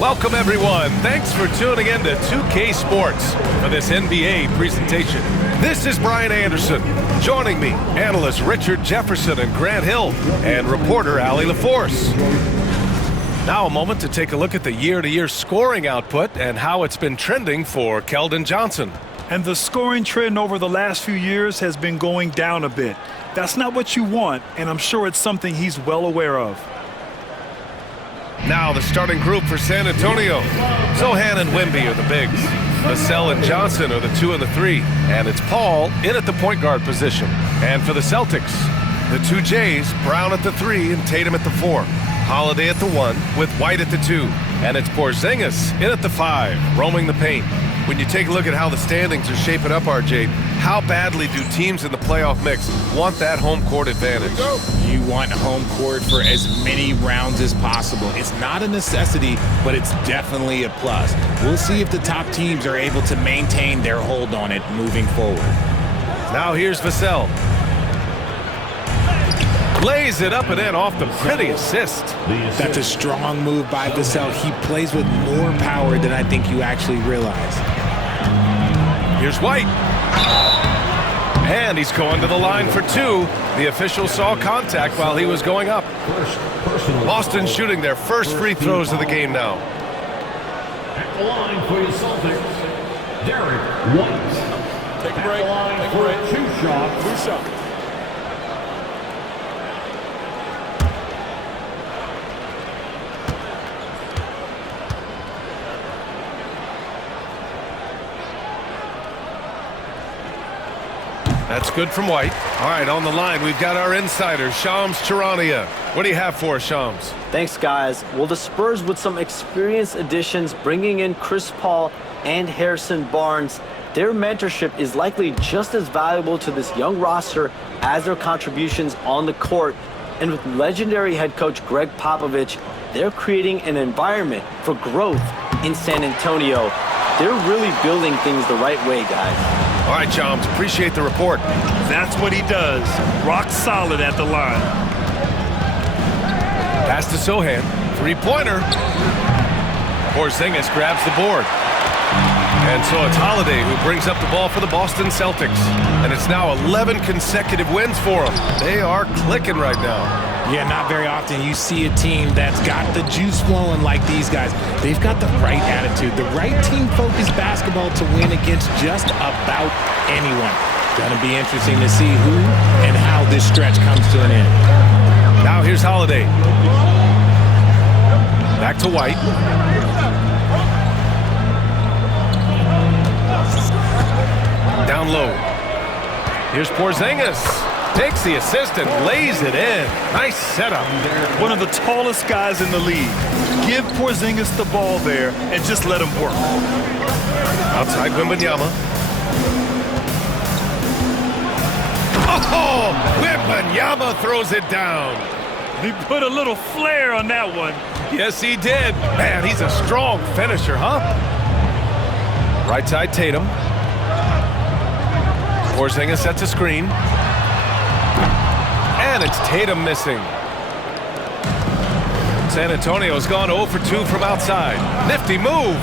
Welcome, everyone. Thanks for tuning in to 2K Sports for this NBA presentation. This is Brian Anderson. Joining me, analysts Richard Jefferson and Grant Hill, and reporter Allie LaForce. Now a moment to take a look at the year-to-year scoring output and how it's been trending for Keldon Johnson. And the scoring trend over the last few years has been going down a bit. That's not what you want, and I'm sure it's something he's well aware of. Now the starting group for San Antonio. Zohan and Wemby are the bigs. Vassell and Johnson are the 2 and the 3. And it's Paul in at the point guard position. And for the Celtics, the 2 J's, Brown at the 3 and Tatum at the 4. Holiday at the 1 with White at the 2. And it's Porzingis in at the 5, roaming the paint. When you take a look at how the standings are shaping up, RJ, how badly do teams in the playoff mix want that home court advantage? You want home court for as many rounds as possible. It's not a necessity, but it's definitely a plus. We'll see if the top teams are able to maintain their hold on it moving forward. Now here's Vassell. Lays it up and in off the pretty assist. That's a strong move by Vassell. He plays with more power than I think you actually realize. Here's White. And he's going to the line for 2. The official saw contact while he was going up. Boston shooting their first free throws of the game now. At the line for your Celtics, Derek White. Take a break. Take a break. 2 shots. 2 shots. That's good from White. All right, on the line, we've got our insider, Shams Charania. What do you have for us, Shams? Thanks, guys. Well, the Spurs, with some experienced additions, bringing in Chris Paul and Harrison Barnes, their mentorship is likely just as valuable to this young roster as their contributions on the court. And with legendary head coach Greg Popovich, they're creating an environment for growth in San Antonio. They're really building things the right way, guys. All right, Shams, appreciate the report. That's what he does. Rock solid at the line. Pass to Zohan. 3-pointer. Porzingis grabs the board. And so it's Holiday who brings up the ball for the Boston Celtics. And it's now 11 consecutive wins for them. They are clicking right now. Yeah, not very often you see a team that's got the juice flowing like these guys. They've got the right attitude, the right team-focused basketball to win against just about anyone. Gonna be interesting to see who and how this stretch comes to an end. Now here's Holiday. Back to White. Down low. Here's Porzingis. Takes the assist and lays it in. Nice setup. One of the tallest guys in the league. Give Porzingis the ball there and just let him work. Outside Wembanyama. Oh, Wembanyama throws it down. He put a little flair on that one. Yes, he did. Man, he's a strong finisher, huh? Right side Tatum. Porzingis sets a screen. And it's Tatum missing. San Antonio's gone 0 for 2 from outside. Nifty move.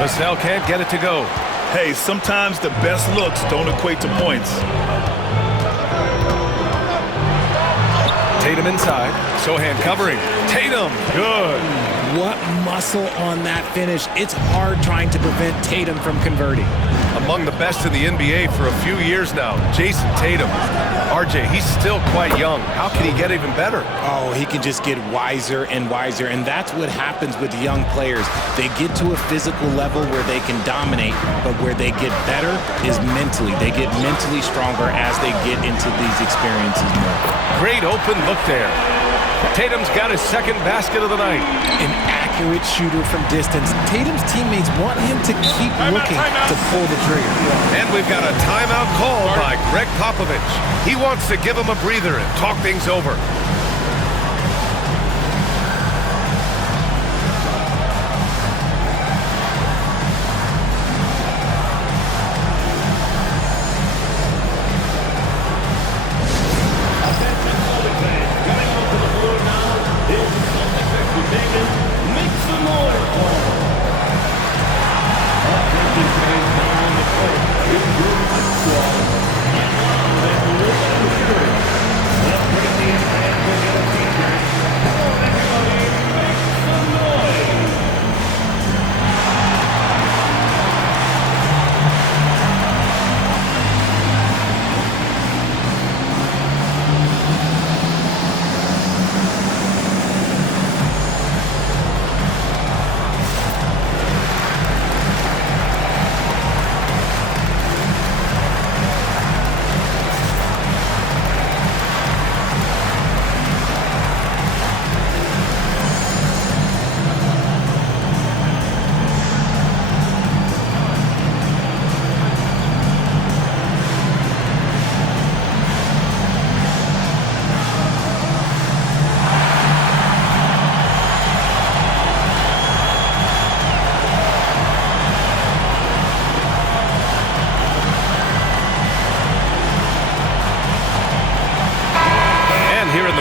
Vassell can't get it to go. Hey, sometimes the best looks don't equate to points. Tatum inside. Zohan covering. Tatum. Good. What muscle on that finish. It's hard trying to prevent Tatum from converting. Among the best in the NBA for a few years now, Jason Tatum. RJ, he's still quite young. How can he get even better? Oh, he can just get wiser and wiser, and that's what happens with young players. They get to a physical level where they can dominate, but where they get better is mentally. They get mentally stronger as they get into these experiences more. Great open look there. Tatum's got his second basket of the night. An accurate shooter from distance. Tatum's teammates want him to keep looking to pull the trigger. And we've got a timeout called by Greg Popovich. He wants to give him a breather and talk things over.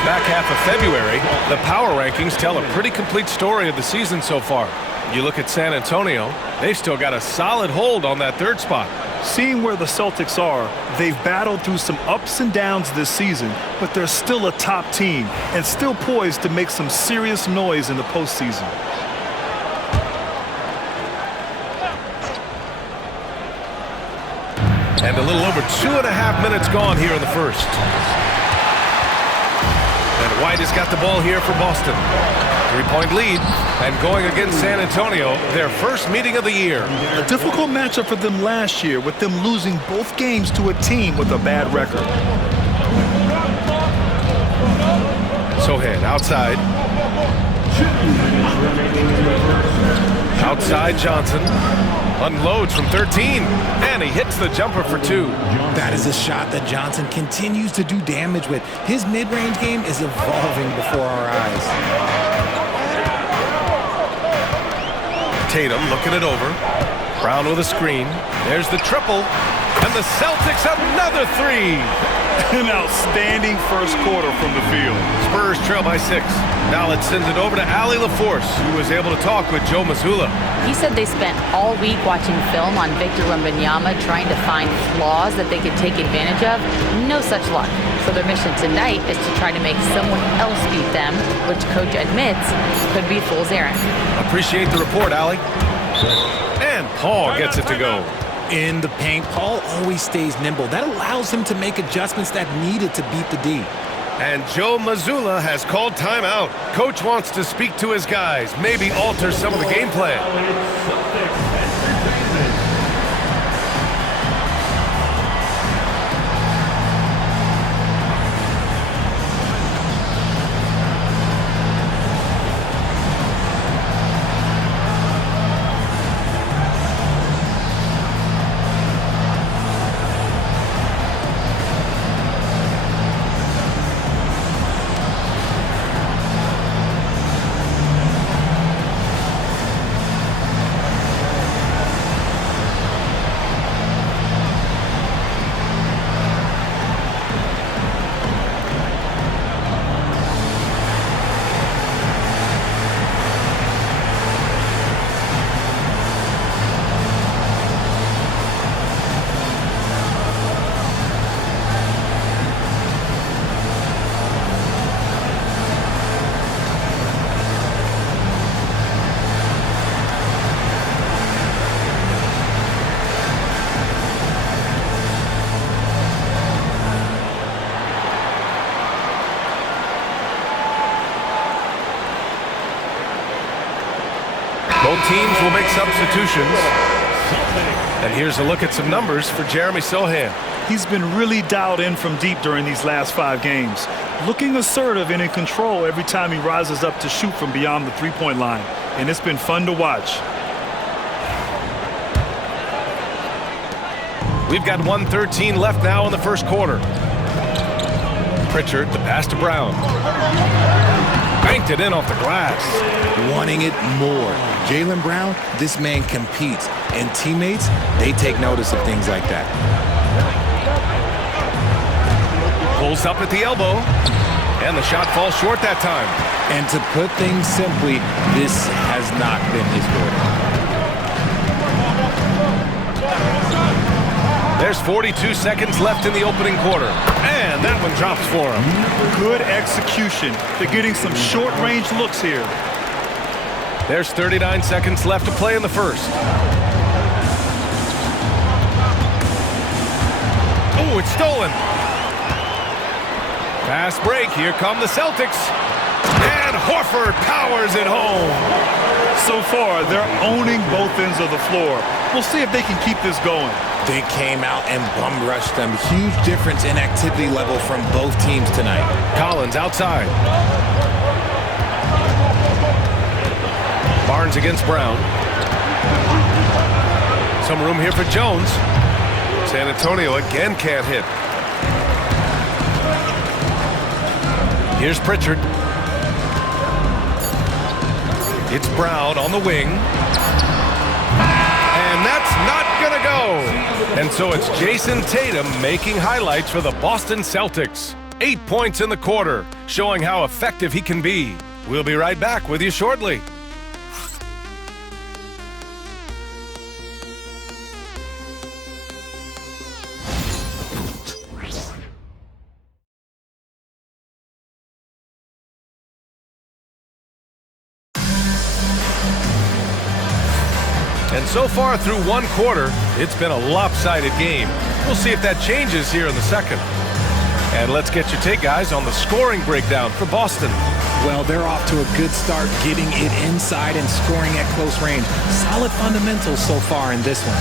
Back half of February, the power rankings tell a pretty complete story of the season so far. You look at San Antonio, they've still got a solid hold on that third spot. Seeing where the Celtics are, they've battled through some ups and downs this season, but they're still a top team and still poised to make some serious noise in the postseason. And a little over 2.5 minutes gone here in the first. And White has got the ball here for Boston. 3-point lead, and going against San Antonio, their first meeting of the year. A difficult matchup for them last year, with them losing both games to a team with a bad record. Sohan outside. Outside Johnson. Unloads from 13, and he hits the jumper for 2. That is a shot that Johnson continues to do damage with. His mid-range game is evolving before our eyes. Tatum looking it over. Brown with a screen. There's the triple, and the Celtics another 3. An outstanding first quarter from the field. Spurs trail by 6. Now let's send it over to Allie LaForce, who was able to talk with Joe Mazzulla. He said they spent all week watching film on Victor Wembanyama, trying to find flaws that they could take advantage of. No such luck. So their mission tonight is to try to make someone else beat them, which coach admits could be fool's errand. Appreciate the report, Allie. And Paul gets it to go. In the paint, Paul always stays nimble. That allows him to make adjustments that needed to beat the D. And Joe Mazzulla has called timeout. Coach wants to speak to his guys, maybe alter some of the game plan. Both teams will make substitutions. And here's a look at some numbers for Jeremy Sohan. He's been really dialed in from deep during these last 5 games. Looking assertive and in control every time he rises up to shoot from beyond the three-point line. And it's been fun to watch. We've got 1:13 left now in the first quarter. Pritchard, the pass to Brown. Banked it in off the glass. Wanting it more. Jaylen Brown, this man competes. And teammates, they take notice of things like that. Pulls up at the elbow. And the shot falls short that time. And to put things simply, this has not been his quarter. There's 42 seconds left in the opening quarter. And that one drops for him. Good execution. They're getting some short-range looks here. There's 39 seconds left to play in the first. Oh, it's stolen. Fast break. Here come the Celtics. And Horford powers it home. So far, they're owning both ends of the floor. We'll see if they can keep this going. They came out and bum rushed them. Huge difference in activity level from both teams tonight. Collins outside. Barnes against Brown. Some room here for Jones. San Antonio again can't hit. Here's Pritchard. It's Brown on the wing. And that's not going to go. And so it's Jason Tatum making highlights for the Boston Celtics. 8 points in the quarter, showing how effective he can be. We'll be right back with you shortly. And so far through one quarter, it's been a lopsided game. We'll see if that changes here in the second. And let's get your take, guys, on the scoring breakdown for Boston. Well, they're off to a good start getting it inside and scoring at close range. Solid fundamentals so far in this one.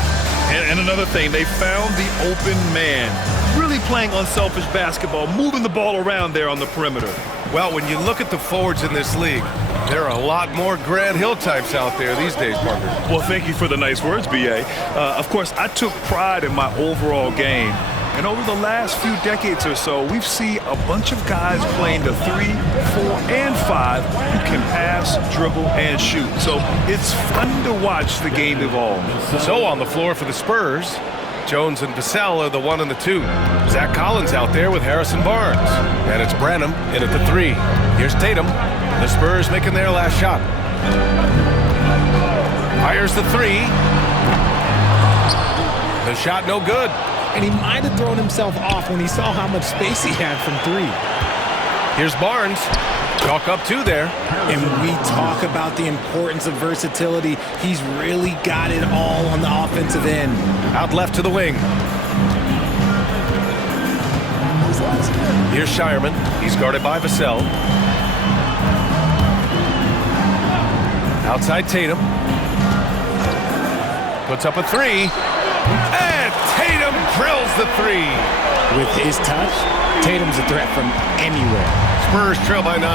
And another thing, they found the open man. Really playing unselfish basketball, moving the ball around there on the perimeter. Well, when you look at the forwards in this league, there are a lot more Grant Hill types out there these days, Parker. Well, thank you for the nice words, B.A. Of course, I took pride in my overall game. And over the last few decades or so, we've seen a bunch of guys playing the 3, 4, and 5 who can pass, dribble, and shoot. So it's fun to watch the game evolve. So on the floor for the Spurs, Jones and Vassell are the 1 and the 2. Zach Collins out there with Harrison Barnes. And it's Branham in at the 3. Here's Tatum. The Spurs making their last shot. Fires the 3. The shot no good. And he might have thrown himself off when he saw how much space he had from 3. Here's Barnes. Chalk up 2 there. And we talk about the importance of versatility. He's really got it all on the offensive end. Out left to the wing. Here's Shireman. He's guarded by Vassell. Outside Tatum. Puts up a 3. And Tatum drills the 3. With his touch, Tatum's a threat from anywhere. Spurs trail by 9.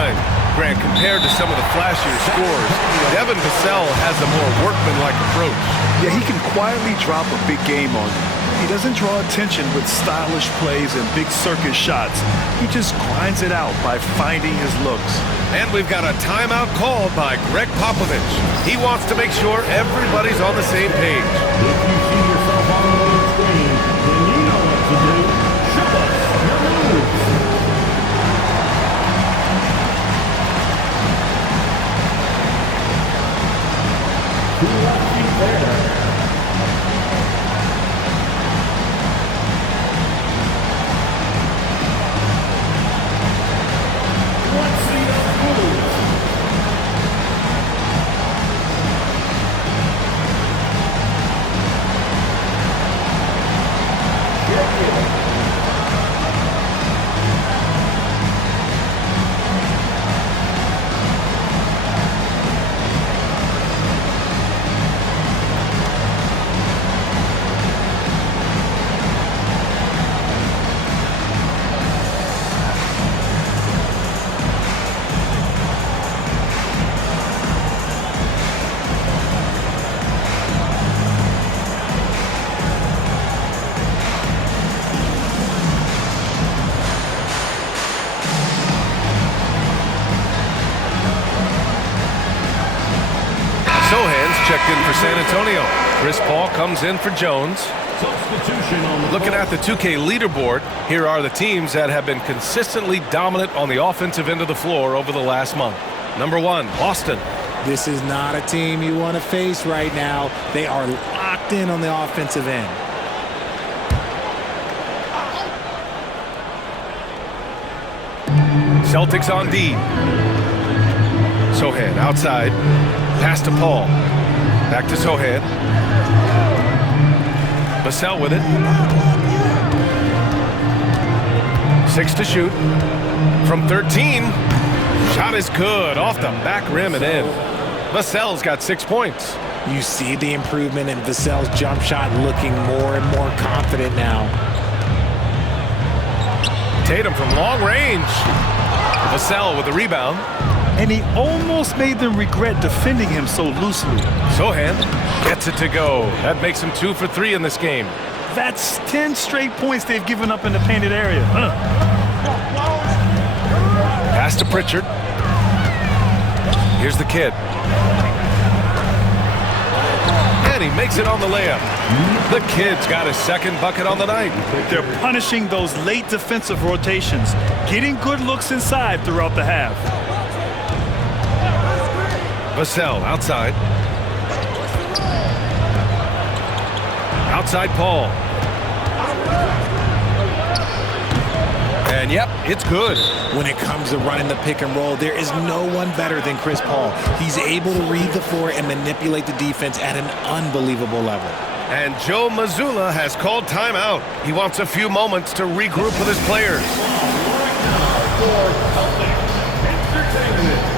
Grant, compared to some of the flashier scores, Devin Vassell has a more workmanlike approach. Yeah, he can quietly drop a big game on you. He doesn't draw attention with stylish plays and big circus shots. He just grinds it out by finding his looks. And we've got a timeout called by Greg Popovich. He wants to make sure everybody's on the same page. If you see yourself on the screen, then you know what to do. Show us your moves. Who left you there? Let's see those moves. checked in for San Antonio. Chris Paul comes in for Jones. Substitution on the Looking floor. at the 2K leaderboard, here are the teams that have been consistently dominant on the offensive end of the floor over the last month. Number 1, Boston. This is not a team you want to face right now. They are locked in on the offensive end. Celtics on D. Sohan outside. Pass to Paul. Back to Sohan. Vassell with it. 6 to shoot. From 13. Shot is good. Off the back rim and in. Vassell's got 6 points. You see the improvement in Vassell's jump shot, looking more and more confident now. Tatum from long range. Vassell with the rebound. And he almost made them regret defending him so loosely. Sohan gets it to go. That makes him 2 for 3 in this game. That's 10 straight points they've given up in the painted area. Pass to Pritchard. Here's the kid. And he makes it on the layup. The kid's got his second bucket on the night. They're punishing those late defensive rotations, getting good looks inside throughout the half. Vassell outside. Outside Paul. And yep, it's good. When it comes to running the pick and roll, there is no one better than Chris Paul. He's able to read the floor and manipulate the defense at an unbelievable level. And Joe Mazzulla has called timeout. He wants a few moments to regroup with his players. For Celtics Entertainment.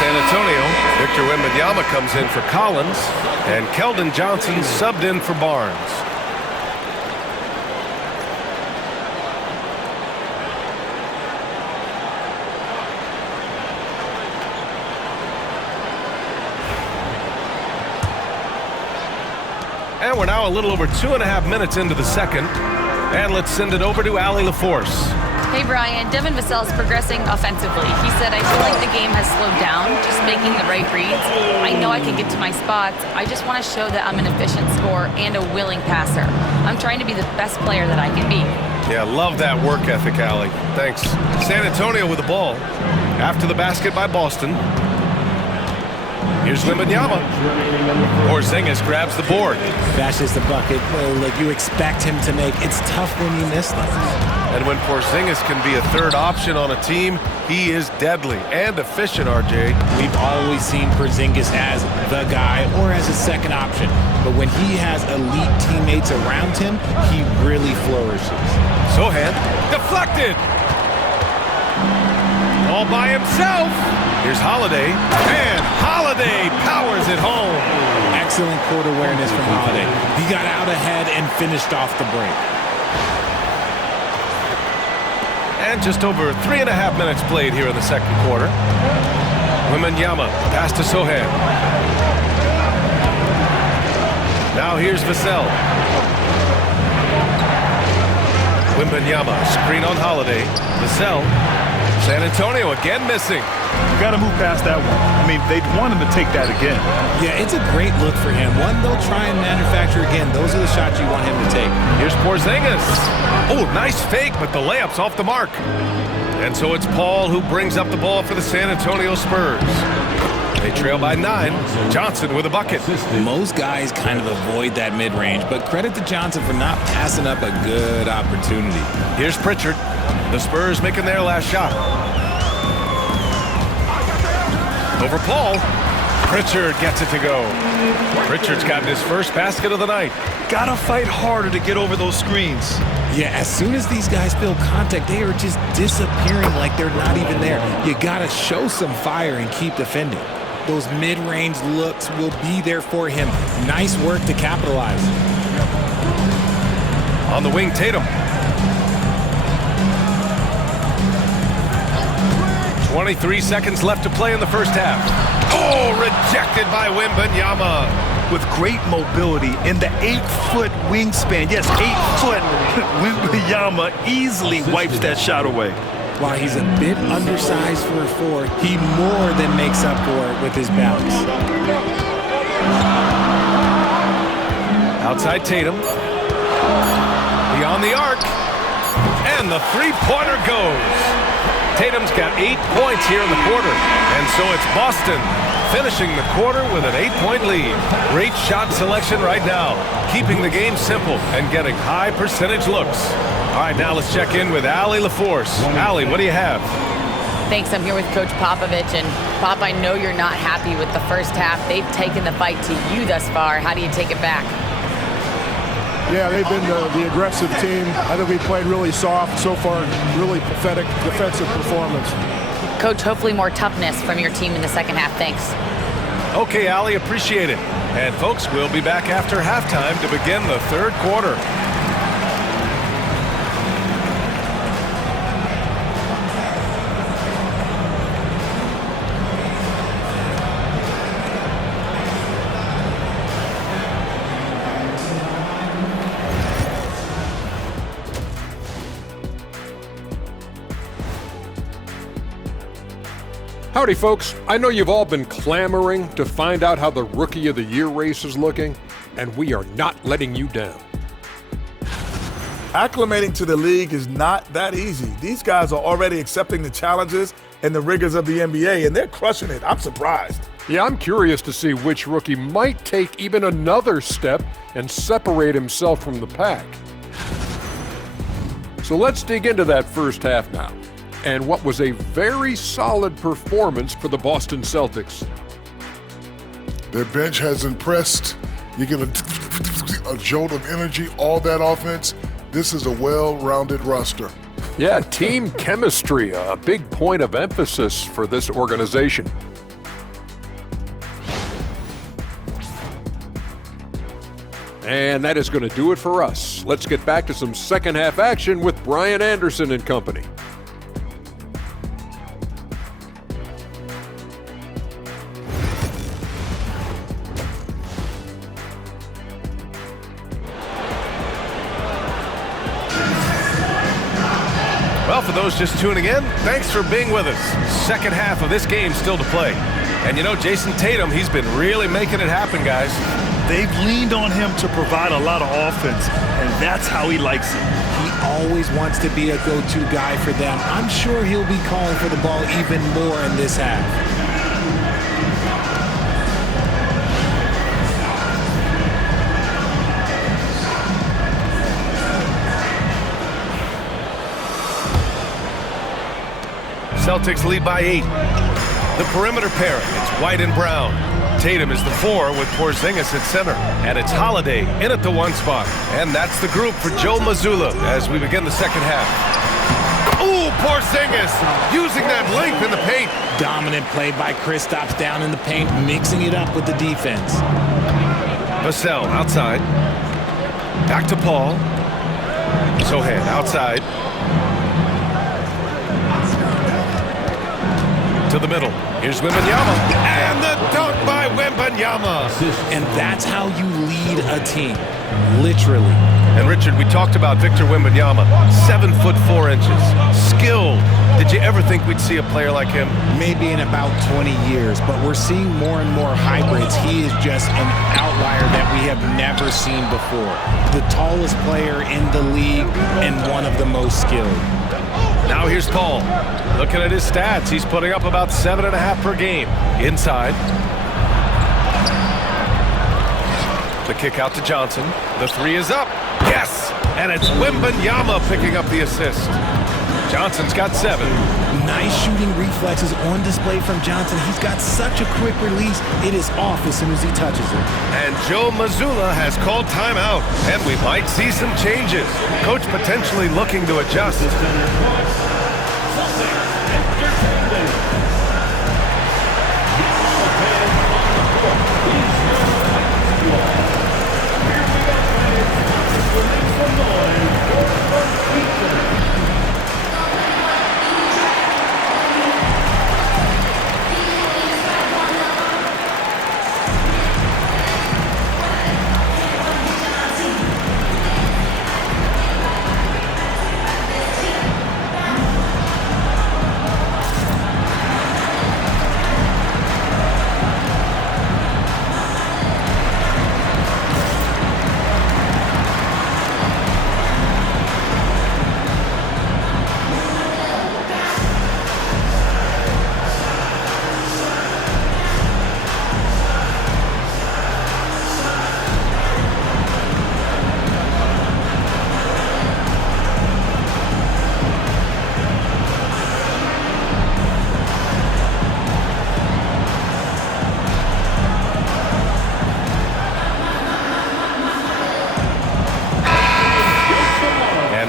San Antonio, Victor Wembanyama comes in for Collins, and Keldon Johnson subbed in for Barnes. And we're now a little over 2.5 minutes into the second, and let's send it over to Allie LaForce. Hey, Brian, Devin Vassell is progressing offensively. He said, I feel like the game has slowed down, just making the right reads. I know I can get to my spots. I just want to show that I'm an efficient scorer and a willing passer. I'm trying to be the best player that I can be. Yeah, love that work ethic, Allie. Thanks. San Antonio with the ball. After the basket by Boston. Here's Wembanyama. Porzingis grabs the board. That's just the bucket like you expect him to make. It's tough when you miss them. And when Porzingis can be a third option on a team, he is deadly and efficient, RJ. We've always seen Porzingis as the guy or as a second option. But when he has elite teammates around him, he really flourishes. Sohan deflected. All by himself. Here's Holiday. And Holiday powers it home. Excellent court awareness from Holiday. He got out ahead and finished off the break. And just over 3.5 minutes played here in the second quarter. Wembanyama, pass to Sohan. Now here's Vassell. Wembanyama, screen on Holiday. Vassell San Antonio again missing. You got to move past that one. I mean, they'd want him to take that again. Yeah, it's a great look for him. One they'll try and manufacture again. Those are the shots you want him to take. Here's Porzingis. Oh, nice fake, but the layup's off the mark. And so it's Paul who brings up the ball for the San Antonio Spurs. They trail by 9. Johnson with a bucket. Most guys kind of avoid that mid-range, but credit to Johnson for not passing up a good opportunity. Here's Pritchard. The Spurs making their last shot. Over Paul. Pritchard gets it to go. Pritchard's gotten his first basket of the night. Gotta fight harder to get over those screens. Yeah, as soon as these guys feel contact, they are just disappearing like they're not even there. You gotta show some fire and keep defending. Those mid-range looks will be there for him. Nice work to capitalize. On the wing, Tatum. 23 seconds left to play in the first half. Oh, rejected by Wembanyama. With great mobility in the 8-foot wingspan. Yes, 8 foot. Wembanyama easily wipes that shot away. While he's a bit undersized for a 4, he more than makes up for it with his balance. Outside Tatum. Beyond the arc. And the three-pointer goes. Tatum's got 8 points here in the quarter. And so it's Boston finishing the quarter with an 8-point lead. Great shot selection right now. Keeping the game simple and getting high percentage looks. All right, now let's check in with Allie LaForce. Allie, what do you have? Thanks. I'm here with Coach Popovich. And Pop, I know you're not happy with the first half. They've taken the fight to you thus far. How do you take it back? Yeah, they've been the aggressive team. I think we played really soft so far. Really pathetic defensive performance. Coach, hopefully more toughness from your team in the second half. Thanks. Okay, Allie, appreciate it. And folks, we'll be back after halftime to begin the third quarter. Howdy, folks. I know you've all been clamoring to find out how the Rookie of the Year race is looking, and we are not letting you down. Acclimating to the league is not that easy. These guys are already accepting the challenges and the rigors of the NBA, and they're crushing it. I'm surprised. Yeah, I'm curious to see which rookie might take even another step and separate himself from the pack. So let's dig into that first half now, and what was a very solid performance for the Boston Celtics. Their bench has impressed. You get a jolt of energy, all that offense. This is a well-rounded roster. Yeah, team chemistry, a big point of emphasis for this organization. And that is going to do it for us. Let's get back to some second half action with Brian Anderson and company. Well, for those just tuning in, thanks for being with us. Second half of this game still to play. And you know, Jason Tatum, he's been really making it happen, guys. They've leaned on him to provide a lot of offense, and that's how he likes it. He always wants to be a go-to guy for them. I'm sure he'll be calling for the ball even more in this half. Celtics lead by 8. The perimeter pair, it's White and Brown. Tatum is the 4 with Porzingis at center. And it's Holiday in at the 1 spot. And that's the group for Joe Mazzulla as we begin the second half. Ooh, Porzingis using that length in the paint. Dominant play by Kristaps down in the paint, mixing it up with the defense. Vassell outside. Back to Paul. Sohan outside. To the middle. Here's Wembanyama. And the dunk by Wembanyama. And that's how you lead a team. Literally. And Richard, we talked about Victor Wembanyama. 7'4". Skilled, Did you ever think we'd see a player like him? Maybe in about 20 years, but we're seeing more and more hybrids. He is just an outlier that we have never seen before. The tallest player in the league and one of the most skilled. Now here's Paul. Looking at his stats, he's putting up about 7.5 per game. Inside. The kick out to Johnson. The three is up. Yes! And it's Wembanyama picking up the assist. Johnson's got 7. Nice shooting reflexes on display from Johnson. He's got such a quick release. It is off as soon as he touches it. And Joe Mazzulla has called timeout, and we might see some changes. Coach potentially looking to adjust.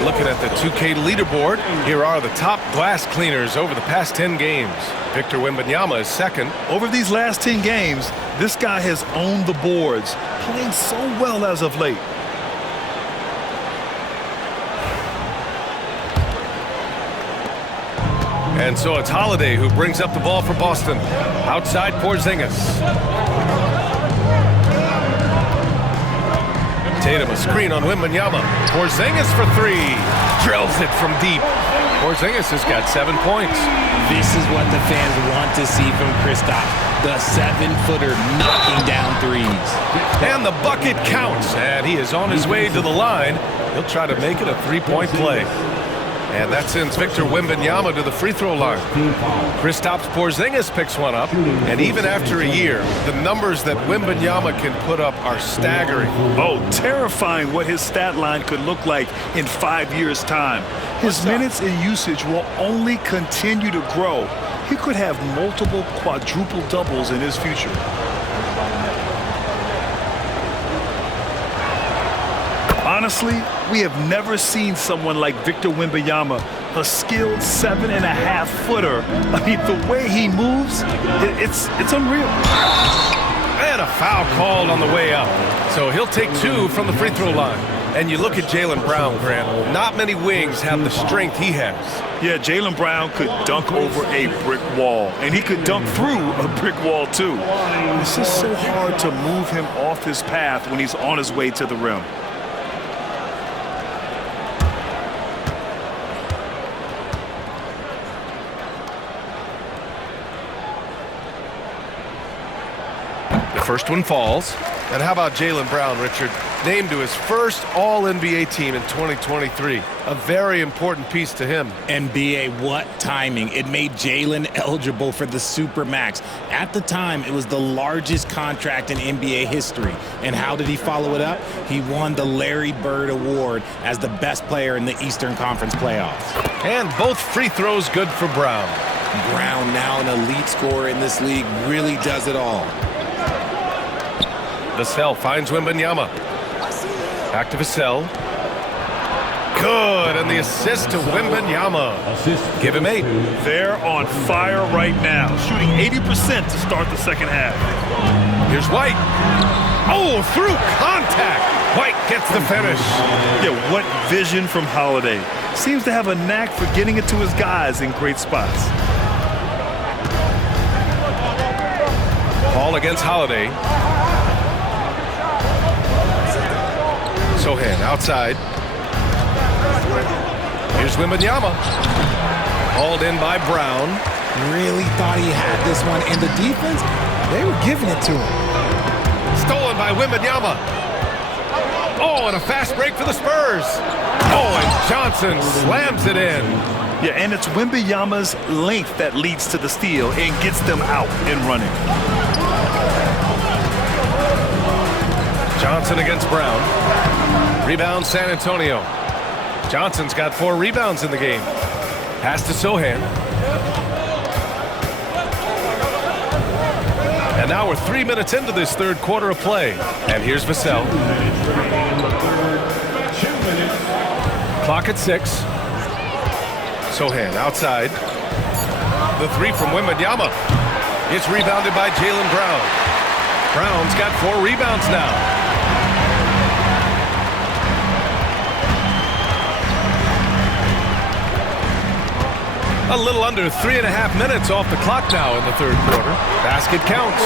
Looking at the 2K leaderboard, here are the top glass cleaners over the past 10 games. Victor Wembanyama is second. Over these last 10 games, this guy has owned the boards, playing so well as of late. And so it's Holiday who brings up the ball for Boston. Outside Porzingis. Tatum, a screen on Wembanyama. Porzingis for 3. Drills it from deep. Porzingis has got 7 points. This is what the fans want to see from Kristaps. The 7-footer knocking down threes. And the bucket counts. And he is on his way to the line. He'll try to make it a 3-point play. And that sends Victor Wembanyama to the free throw line. Kristaps Porzingis picks one up. And even after a year, the numbers that Wembanyama can put up are staggering. Oh, terrifying what his stat line could look like in 5 years' time. His minutes and usage will only continue to grow. He could have multiple quadruple doubles in his future. Honestly, we have never seen someone like Victor Wembanyama, a skilled 7.5-footer. I mean, the way he moves, it's unreal. And a foul called on the way up. So he'll take 2 from the free throw line. And you look at Jaylen Brown, Grant. Not many wings have the strength he has. Yeah, Jaylen Brown could dunk over a brick wall. And he could dunk through a brick wall, too. It's just so hard to move him off his path when he's on his way to the rim. First one falls. And how about Jaylen Brown, Richard? Named to his first All-NBA team in 2023. A very important piece to him. NBA, what timing. It made Jaylen eligible for the Supermax. At the time, it was the largest contract in NBA history. And how did he follow it up? He won the Larry Bird Award as the best player in the Eastern Conference playoffs. And both free throws good for Brown. Brown, now an elite scorer in this league, really does it all. Vassell finds Wembanyama. Back to Vassell. Good, and the assist to Wembanyama. Give him 8. They're on fire right now, shooting 80% to start the second half. Here's White. Oh, through contact. White gets the finish. Yeah, what vision from Holiday. Seems to have a knack for getting it to his guys in great spots. Ball against Holiday. Sohan outside. Here's Wembanyama. Hauled in by Brown. Really thought he had this one, and the defense, they were giving it to him. Stolen by Wembanyama. Oh, and a fast break for the Spurs. Oh, and Johnson slams it in. Yeah, and it's Wembanyama's length that leads to the steal and gets them out and running. Johnson against Brown. Rebound San Antonio. Johnson's got 4 rebounds in the game. Pass to Sohan. And now we're 3 minutes into this third quarter of play. And here's Vassell. Clock at 6. Sohan outside. The 3 from Wembanyama. It's rebounded by Jaylen Brown. Brown's got 4 rebounds now. A little under 3.5 minutes off the clock now in the third quarter. Basket counts.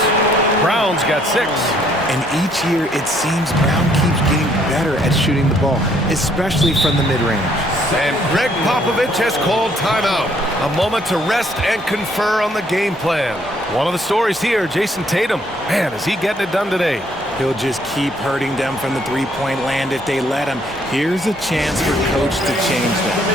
Brown's got 6. And each year, it seems Brown keeps getting better at shooting the ball, especially from the mid-range. And Greg Popovich has called timeout. A moment to rest and confer on the game plan. One of the stories here, Jason Tatum. Man, is he getting it done today? He'll just keep hurting them from the three-point land if they let him. Here's a chance for Coach to change that.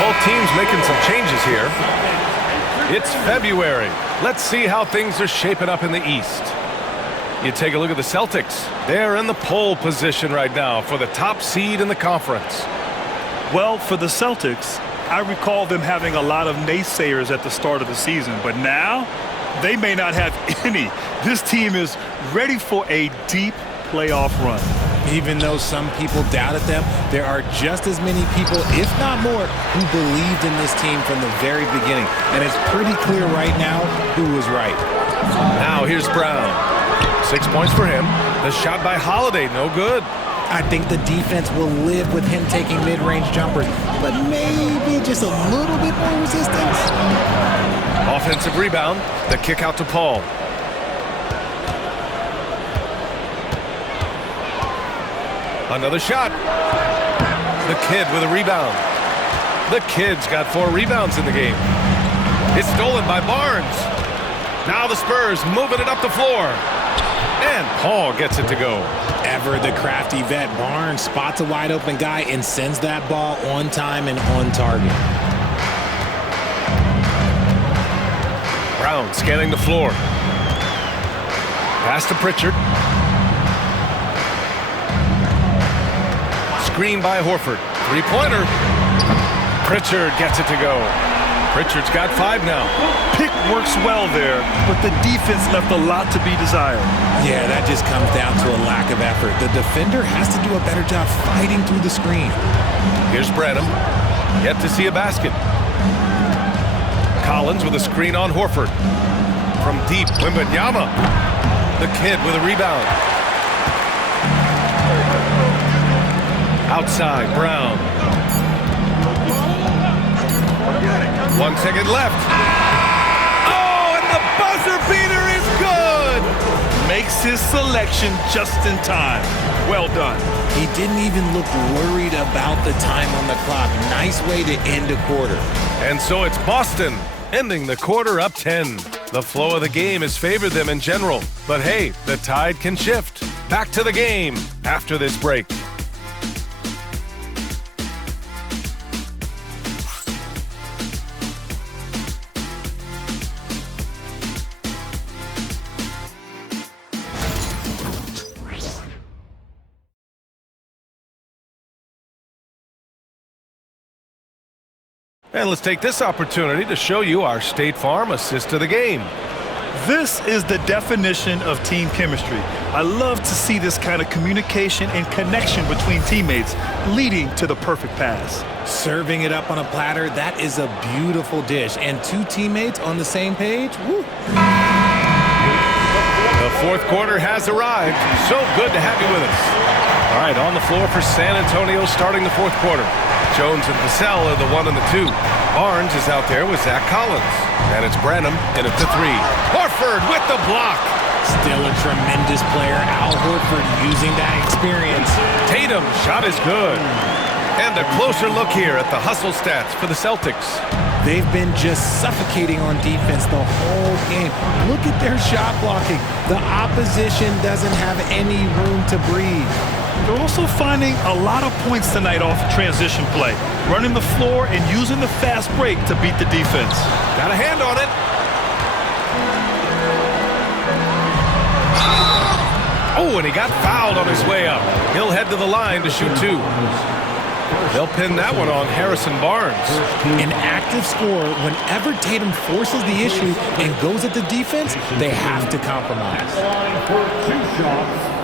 Both teams making some changes here. It's February. Let's see how things are shaping up in the East. You take a look at the Celtics. They're in the pole position right now for the top seed in the conference. Well, for the Celtics, I recall them having a lot of naysayers at the start of the season, but now they may not have any. This team is ready for a deep playoff run. Even though some people doubted them, there are just as many people, if not more, who believed in this team from the very beginning. And it's pretty clear right now who was right. Now here's Brown. 6 points for him. The shot by Holiday, no good. I think the defense will live with him taking mid-range jumpers, but maybe just a little bit more resistance. Offensive rebound. The kick out to Paul. Another shot. The Kid with a rebound. The Kid's got 4 rebounds in the game. It's stolen by Barnes. Now the Spurs moving it up the floor. And Paul gets it to go. Ever the crafty vet, Barnes spots a wide open guy and sends that ball on time and on target. Brown scanning the floor. Pass to Pritchard. Screen by Horford. 3-pointer. Pritchard gets it to go. Pritchard's got 5 now. Pick works well there, but the defense left a lot to be desired. Yeah, that just comes down to a lack of effort. The defender has to do a better job fighting through the screen. Here's Branham. Yet to see a basket. Collins with a screen on Horford. From deep, Wembanyama. The Kid with a rebound. Outside, Brown. 1 second left. Oh, and the buzzer beater is good! Makes his selection just in time. Well done. He didn't even look worried about the time on the clock. Nice way to end a quarter. And so it's Boston ending the quarter up 10. The flow of the game has favored them in general, but hey, the tide can shift. Back to the game after this break. And let's take this opportunity to show you our State Farm assist to the game. This is the definition of team chemistry. I love to see this kind of communication and connection between teammates leading to the perfect pass. Serving it up on a platter, that is a beautiful dish. And two teammates on the same page, woo. The fourth quarter has arrived. So good to have you with us. All right, on the floor for San Antonio starting the fourth quarter. Jones and Vassell are the 1 and the 2. Barnes is out there with Zach Collins. And it's Branham in at the 3. Horford with the block. Still a tremendous player. Al Horford using that experience. Tatum shot is good. And a closer look here at the hustle stats for the Celtics. They've been just suffocating on defense the whole game. Look at their shot blocking. The opposition doesn't have any room to breathe. They're also finding a lot of points tonight off transition play, running the floor and using the fast break to beat the defense. Got a hand on it. Oh, and he got fouled on his way up. He'll head to the line to shoot 2. They'll pin that one on Harrison Barnes. An active scorer, whenever Tatum forces the issue and goes at the defense, they have to compromise. For 2 shots.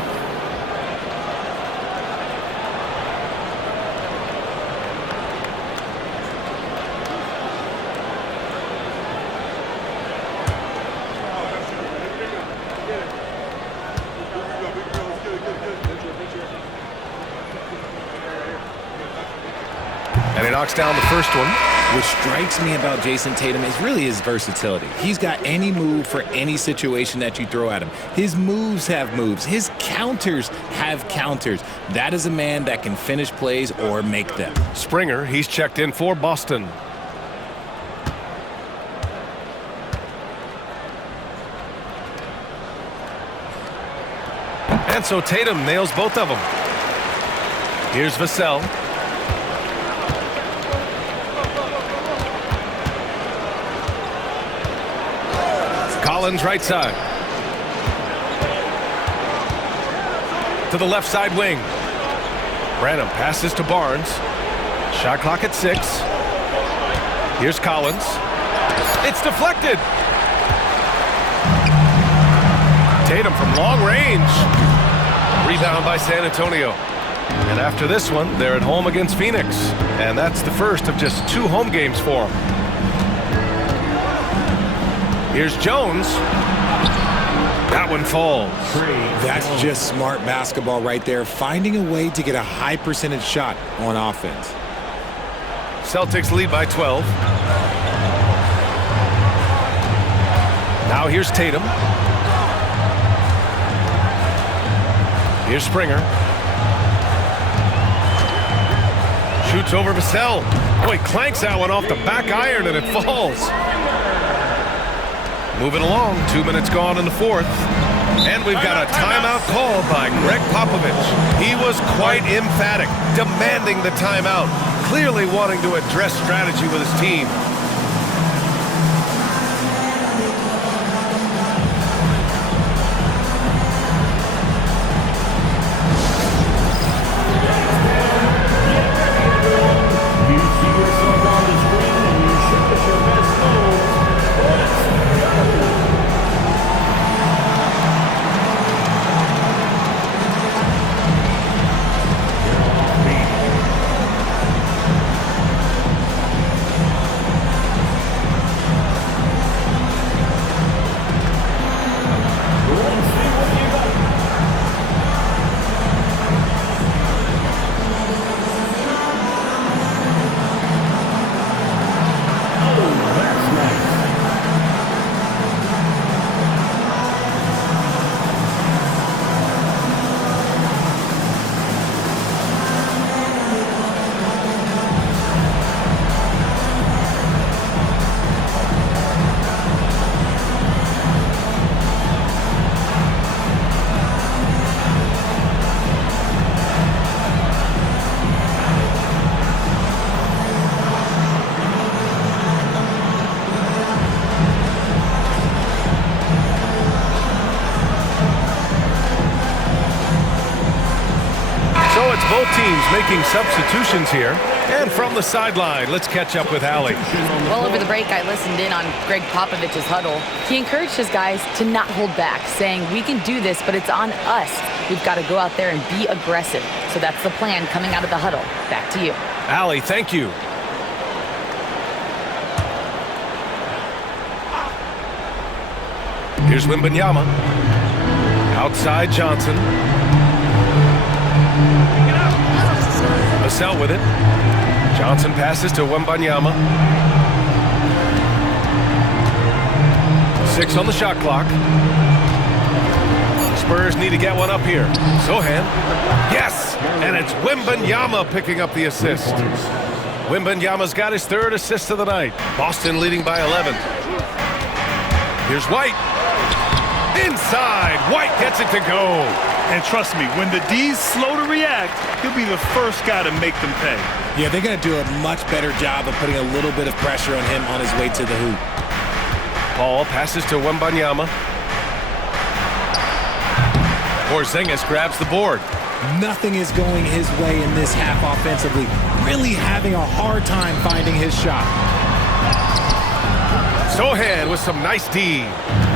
And he knocks down the first one. What strikes me about Jason Tatum is really his versatility. He's got any move for any situation that you throw at him. His moves have moves. His counters have counters. That is a man that can finish plays or make them. Springer, he's checked in for Boston. And so Tatum nails both of them. Here's Vassell. Collins right side. To the left side wing. Branham passes to Barnes. Shot clock at 6. Here's Collins. It's deflected. Tatum from long range. Rebound by San Antonio. And after this one, they're at home against Phoenix. And that's the first of just 2 home games for them. Here's Jones. That one falls. That's just smart basketball right there, finding a way to get a high percentage shot on offense. Celtics lead by 12. Now here's Tatum. Here's Springer. Shoots over Vassell. Oh, he clanks that one off the back iron and it falls. Moving along, 2 minutes gone in the fourth. And we've got a timeout called by Greg Popovich. He was quite emphatic, demanding the timeout, clearly wanting to address strategy with his team. You see yourself on the screen and you show us your best goals. Both teams making substitutions here. And from the sideline, let's catch up with Allie. Well, over the break, I listened in on Greg Popovich's huddle. He encouraged his guys to not hold back, saying, we can do this, but it's on us. We've got to go out there and be aggressive. So that's the plan coming out of the huddle. Back to you. Allie, thank you. Here's Wembanyama. Outside Johnson. Vassell with it. Johnson passes to Wembanyama. 6 on the shot clock. Spurs need to get one up here. Sohan. Yes! And it's Wembanyama picking up the assist. Wembanyama's got his 3rd assist of the night. Boston leading by 11. Here's White. Inside. White gets it to go. And trust me, when the D's slow to react, he'll be the first guy to make them pay. Yeah, they're going to do a much better job of putting a little bit of pressure on him on his way to the hoop. Paul passes to Wembanyama. Porzingis grabs the board. Nothing is going his way in this half offensively. Really having a hard time finding his shot. Sohan with some nice D.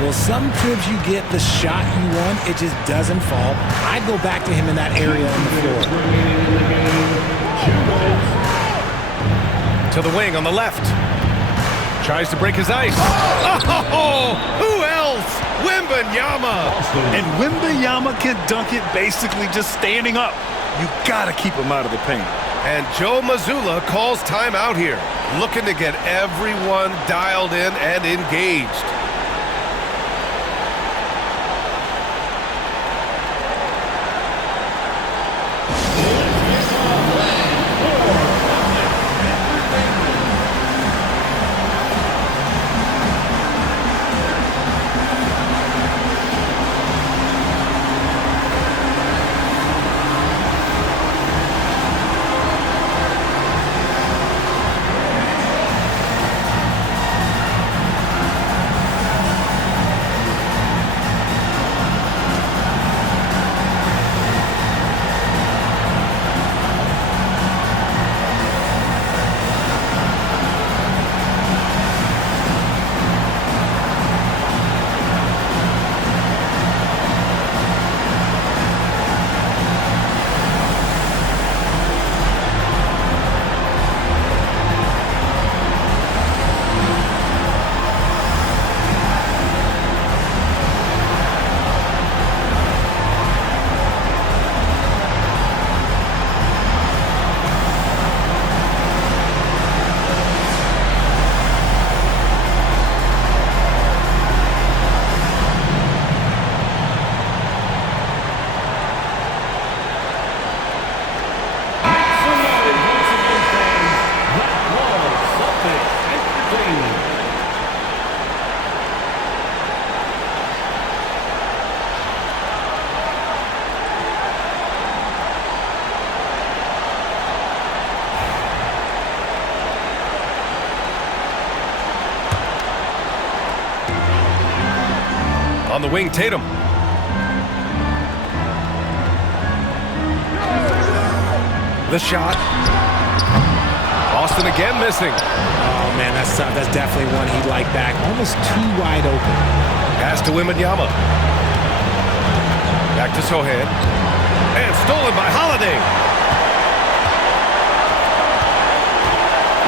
Well, sometimes you get the shot you want, it just doesn't fall. I'd go back to him in that area on the floor. To the wing on the left. Tries to break his ice. Oh, who else? Wembanyama. And Wembanyama can dunk it basically just standing up. You got to keep him out of the paint. And Joe Mazzulla calls timeout here, looking to get everyone dialed in and engaged. On the wing, Tatum. The shot. Boston again missing. Oh, man, that's tough. That's definitely one he'd like back. Almost too wide open. Pass to Wembanyama. Back to Sohan. And stolen by Holiday.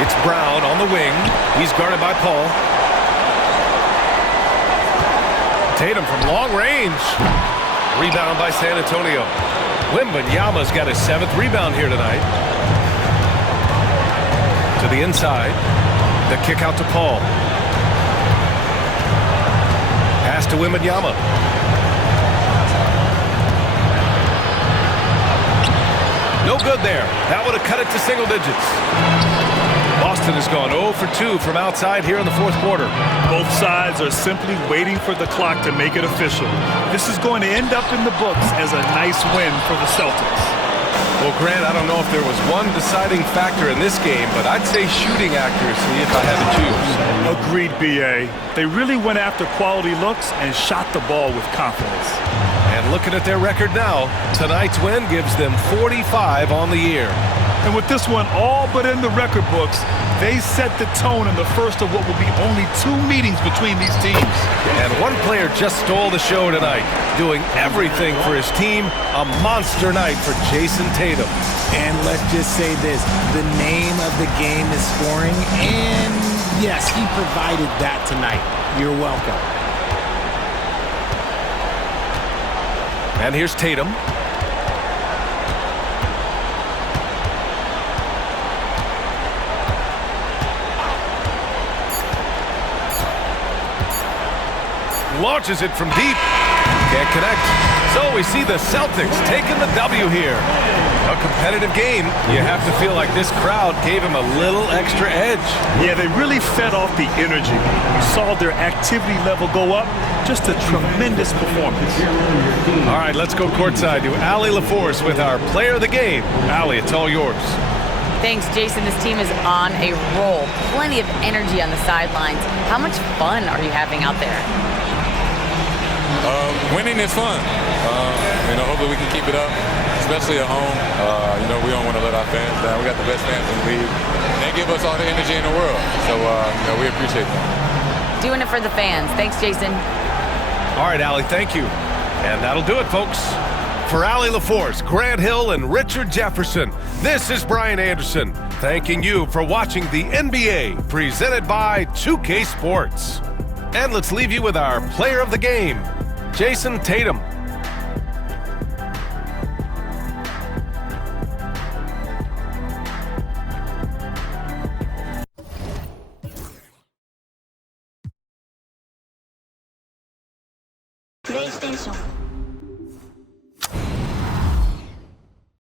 It's Brown on the wing. He's guarded by Paul. Tatum from long range. Rebound by San Antonio. Wembanyama's got his 7th rebound here tonight. To the inside. The kick out to Paul. Pass to Wembanyama. No good there. That would have cut it to single digits. Boston has gone 0 for 2 from outside here in the 4th quarter. Both sides are simply waiting for the clock to make it official. This is going to end up in the books as a nice win for the Celtics. Well, Grant, I don't know if there was one deciding factor in this game, but I'd say shooting accuracy if I had to choose. Agreed, B.A. They really went after quality looks and shot the ball with confidence. And looking at their record now, tonight's win gives them 45 on the year. And with this one all but in the record books, they set the tone in the first of what will be only 2 meetings between these teams. And one player just stole the show tonight, doing everything for his team. A monster night for Jason Tatum. And let's just say this, the name of the game is scoring, and yes, he provided that tonight. You're welcome. And here's Tatum. Launches it from deep. Can't connect. So we see the Celtics taking the W here. A competitive game. You have to feel like this crowd gave him a little extra edge. Yeah, they really fed off the energy. You saw their activity level go up. Just a tremendous performance. All right, let's go courtside to Allie LaForce with our player of the game. Allie, it's all yours. Thanks, Jason. This team is on a roll. Plenty of energy on the sidelines. How much fun are you having out there? Winning is fun. Hopefully we can keep it up, especially at home. We don't want to let our fans down. We got the best fans in the league. They give us all the energy in the world. So, we appreciate them. Doing it for the fans. Thanks, Jason. All right, Allie, thank you. And that'll do it, folks. For Allie LaForce, Grant Hill, and Richard Jefferson, this is Brian Anderson, thanking you for watching the NBA, presented by 2K Sports. And let's leave you with our player of the game, Jason Tatum. PlayStation